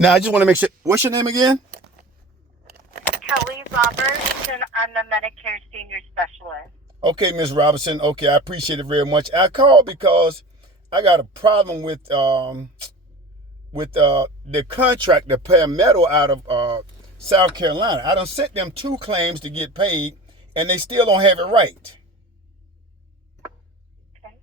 Now, I just want to make sure. What's your name again? Kelly Roberts, and I'm a Medicare Senior Specialist. Okay, Miss Robinson. Okay, I appreciate it very much. I called because I got a problem with the contract, the Palmetto out of South Carolina. I done sent them 2 claims to get paid, and they still don't have it right. Okay.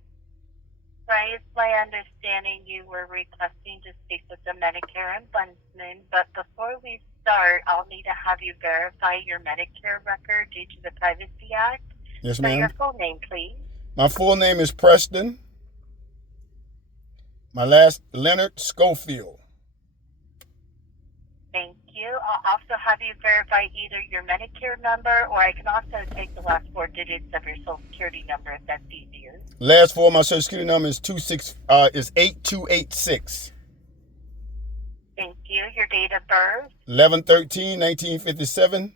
Right, it's my understanding you were requesting to speak with the Medicare ombudsman, but before we start, I'll need to have you verify your Medicare record due to the Privacy Act. Yes, So your ma'am. full name, please. My full name is Preston. My last Leonard Schofield. Thank you. I'll also have you verify either your Medicare number, or I can also take the last 4 digits of your Social Security number if that's easier. Last four of my Social Security number is 8286. Thank you. Your date of birth 11/13/1957.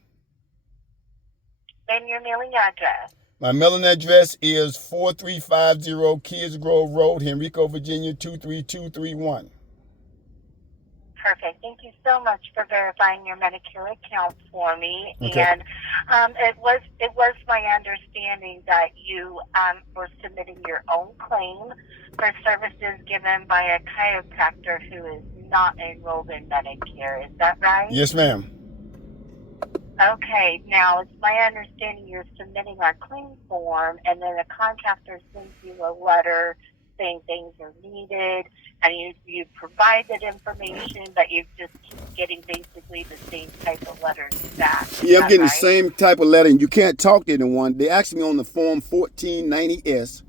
and your mailing address. My mailing address is 4350 Kids Grove Road, Henrico, Virginia 23231. Perfect. Thank you so much for verifying your Medicare account for me. Okay. And it was my understanding that you were submitting your own claim for services given by a chiropractor who is not enrolled in Medicare. Is that right? Yes, ma'am. Okay. Now, it's my understanding you're submitting our claim form, and then the contractor sends you a letter saying things are needed, and you provide that information, but you just keep getting basically the same type of letters back. Is Yeah, I'm that getting the right? same type of letter, and you can't talk to anyone. They asked me on the form 1490S.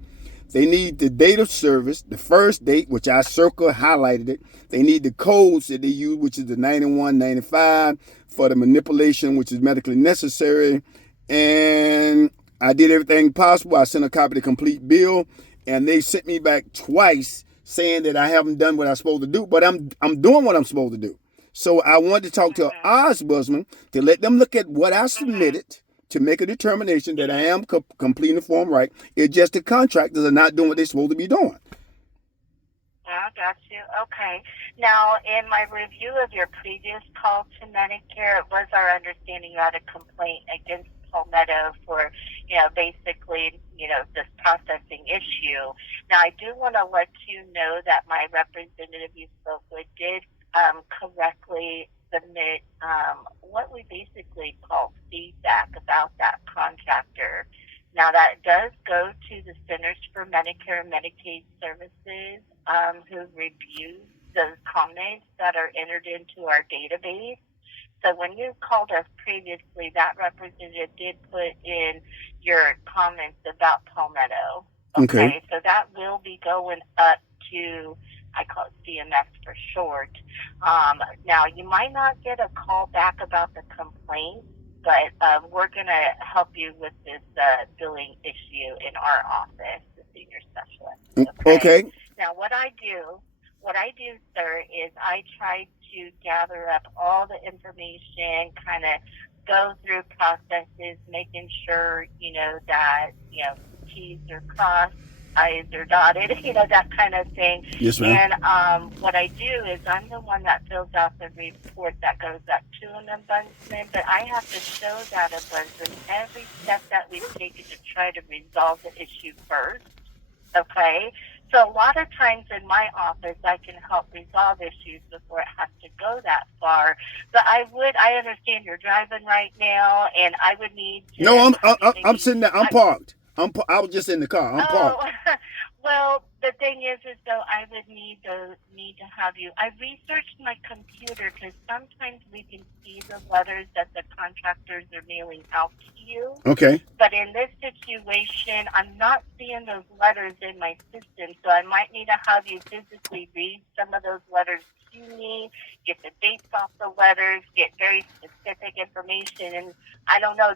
They need the date of service, the first date, which I highlighted it. They need the codes that they use, which is the 91, 95 for the manipulation, which is medically necessary. And I did everything possible. I sent a copy of the complete bill, and they sent me back twice saying that I haven't done what I'm supposed to do, but I'm doing what I'm supposed to do. So I wanted to talk to Mhm. our ombudsman to let them look at what I Mhm. submitted to make a determination that I Mhm. am completing the form right. It's just the contractors are not doing what they're supposed to be doing. I got you. Okay. Now, in my review of your previous call to Medicare, it was our understanding you had a complaint against Palmetto for, basically, this processing issue. Now, I do want to let you know that my representative you spoke with did correctly submit what we basically call feedback about that contractor. Now, that does go to the Centers for Medicare and Medicaid Services, who reviews those comments that are entered into our database. So when you called us previously, that representative did put in your comments about Palmetto. Okay. Okay, so that will be going up to, I call it CMS for short. Now, you might not get a call back about the complaint, but we're going to help you with this billing issue in our office, the senior specialist. Okay. Okay. Now, what I do, sir, is I try to gather up all the information, kind of go through processes, making sure, that, T's are crossed, I's are dotted, that kind of thing. Yes, ma'am. And what I do is I'm the one that fills out the report that goes up to an ombudsman, but I have to show that ombudsman every step that we've taken to try to resolve the issue first. Okay? So a lot of times in my office, I can help resolve issues before it has to go that far. But I understand you're driving right now, and I would need to No, have you I'm maybe, sitting there. I'm parked. I was just in the car. I'm oh, parked. well, the thing is though I would need to have you. I researched my computer because sometimes we can see the letters that the contractors are mailing out to you. Okay. But in this situation, I'm not seeing those letters in my system, so I might need to have you physically read some of those letters to me, get the dates off the letters, get very specific information, and I don't know.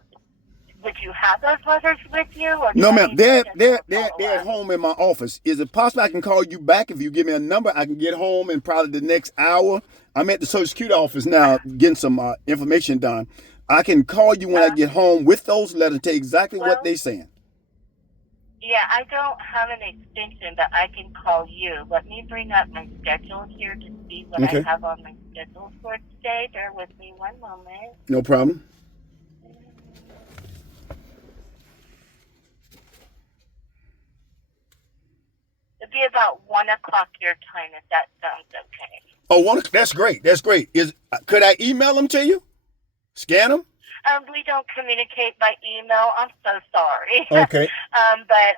Would you have those letters with you, or do No, I ma'am. need to They're schedule they're a they're follow they're at up? home in my office. Is it possible I can call you back if you give me a number? I can get home in probably the next hour. I'm at the Social Security office now getting some information done. I can call you when I Uh, get home with those letters. Tell you exactly what well, they're saying. yeah, I don't have an extension, but I can call you. Let me bring up my schedule here to see see what I Okay. have on my schedule for today. Bear with me one moment. No problem. It'll be about 1 o'clock your time, if that sounds okay. Oh, that's great. That's great. Could I email them to you? Scan them? We don't communicate by email. I'm so sorry. Okay. But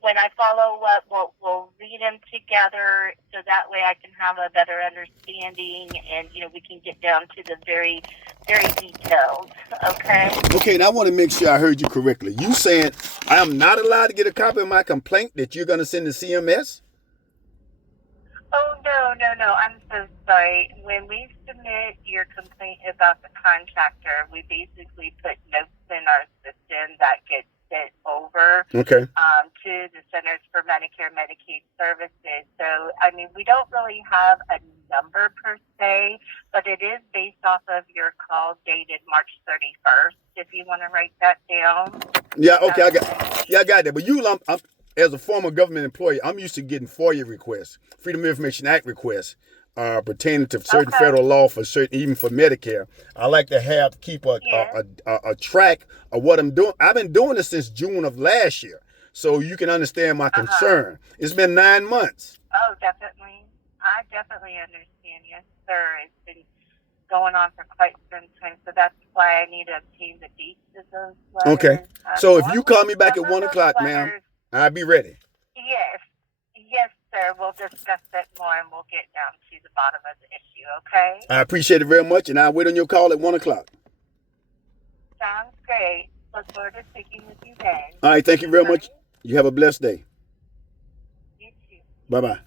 when I follow up, we'll read them together so that way I can have a better understanding and, we can get down to the very, very details. Okay? Okay, and I want to make sure I heard you correctly. You saying I am not allowed to get a copy of my complaint that you're going to send to CMS? Oh, no. I'm so sorry. When we submit your complaint about the contractor, we basically put notes in our system that get sent over Okay. to the Centers for Medicare and Medicaid Services. So, we don't really have a number per se, but it is based off of your call dated March 31st, if you want to write that down. Yeah, okay, I got that. But as a former government employee, I'm used to getting FOIA requests, Freedom of Information Act requests, pertaining to certain federal law even for Medicare. I like to keep a track of what I'm doing. I've been doing this since June of last year, so you can understand my concern. It's been 9 months. Oh, definitely. I definitely understand. Yes, sir. It's been going on for quite some time, so that's why I need to obtain the dates of those letters. Okay. So if you call me back at 1 o'clock, ma'am, I'll be ready. Yes, sir. We'll discuss it more and we'll get down to the bottom of the issue, okay? I appreciate it very much, and I'll wait on your call at 1 o'clock. Sounds great. Look forward to speaking with you then. All right, thank you very much. You have a blessed day. You too. Bye-bye.